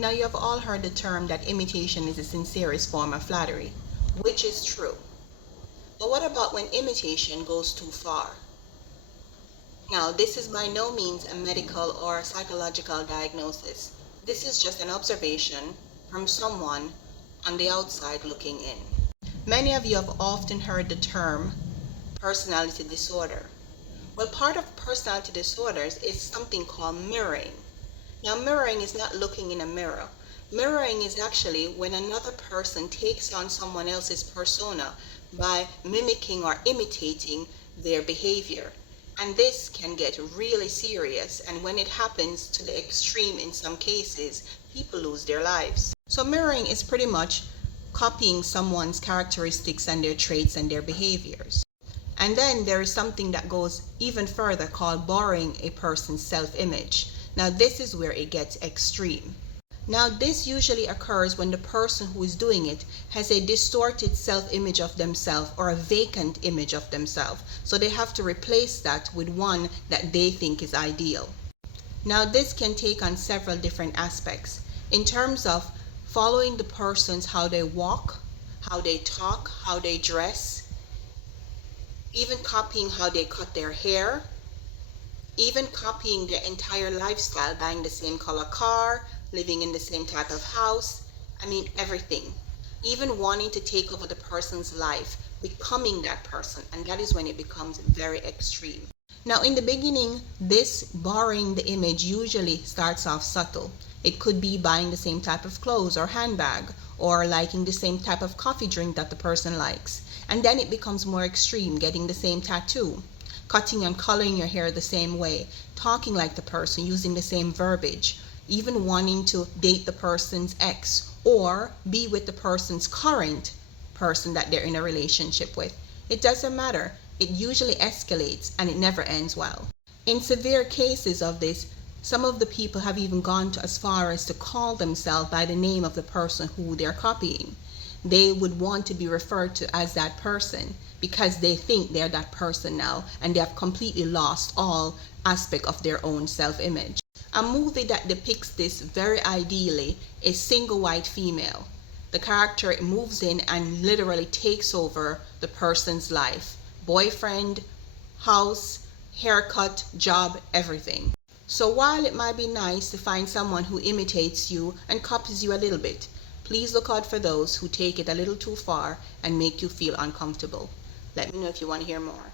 Now, you have all heard the term that imitation is the sincerest form of flattery, which is true. But what about when imitation goes too far? Now, this is by no means a medical or psychological diagnosis. This is just an observation from someone on the outside looking in. Many of you have often heard the term personality disorder. Well, part of personality disorders is something called mirroring. Now, mirroring is not looking in a mirror. Mirroring is actually when another person takes on someone else's persona by mimicking or imitating their behavior. And this can get really serious, and when it happens to the extreme in some cases, people lose their lives. So mirroring is pretty much copying someone's characteristics and their traits and their behaviors. And then there is something that goes even further called borrowing a person's self-image. Now this is where it gets extreme. Now this usually occurs when the person who is doing it has a distorted self-image of themselves or a vacant image of themselves. So they have to replace that with one that they think is ideal. Now this can take on several different aspects in terms of following the person's how they walk, how they talk, how they dress, even copying how they cut their hair, even copying their entire lifestyle, buying the same color car, living in the same type of house, everything. Even wanting to take over the person's life, becoming that person, and that is when it becomes very extreme. Now in the beginning, this borrowing the image usually starts off subtle. It could be buying the same type of clothes or handbag, or liking the same type of coffee drink that the person likes. And then it becomes more extreme, getting the same tattoo, cutting and coloring your hair the same way, talking like the person, using the same verbiage, even wanting to date the person's ex or be with the person's current person that they're in a relationship with. It doesn't matter. It usually escalates and it never ends well. In severe cases of this, some of the people have even gone as far as to call themselves by the name of the person who they're copying. They would want to be referred to as that person because they think they're that person now, and they have completely lost all aspect of their own self-image. A movie that depicts this very ideally is Single White Female. The character moves in and literally takes over the person's life. Boyfriend, house, haircut, job, everything. So while it might be nice to find someone who imitates you and copies you a little bit, please look out for those who take it a little too far and make you feel uncomfortable. Let me know if you want to hear more.